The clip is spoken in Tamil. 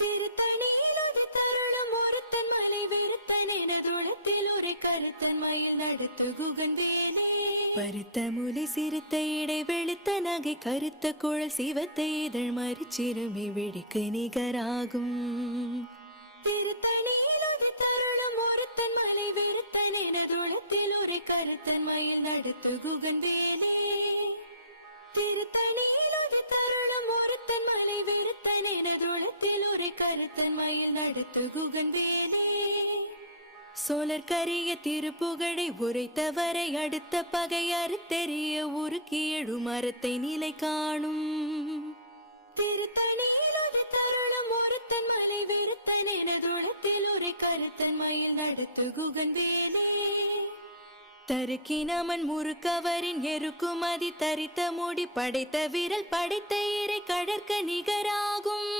திருத்தணியிலது தருணம் ஒருத்தன் மலை வெறுத்தன் எனதுளத்தில் ஒரு கருத்தன் மயில் நடத்து குகந்தேனே. பருத்த முலை சிறுத்த இடை வெளுத்த நகை கருத்த குழல் சிவத்த இதழ் மறிச்சிறுமி விழிக்கு நிகராகும். திருத்தணியிலது தருணம் ஒருத்தன் மலை வெறுத்தன் எனதுளத்தில் ஒரு கருத்தன் மயில் நடத்து குகந்தேனே. திருத்தணியிலது தருணம் ஒருத்தன் மலை வெறுத்தன் எனதுளத்தில் ஒரு கருத்தன் மயில் நடத்து குகந்தேனே. சோழர் கரிய திருப்புகழை உரைத்தவரை அடுத்த பகை அறுத்தெறிய உருக்கி எழு மரத்தை நிலை காணும். திருத்தணியிலது தருணம் ஒருத்தன் மலை வெறுத்தன் எனதுளத்தில் ஒரு கருத்தன் மயில் நடத்து குகந்தேனே. தருக்கினமன் முறுக்கவரின் எருக்குமதி தரித்த மூடி படைத்த விரல் படைத்த இறை கடற்க நிகராகும்.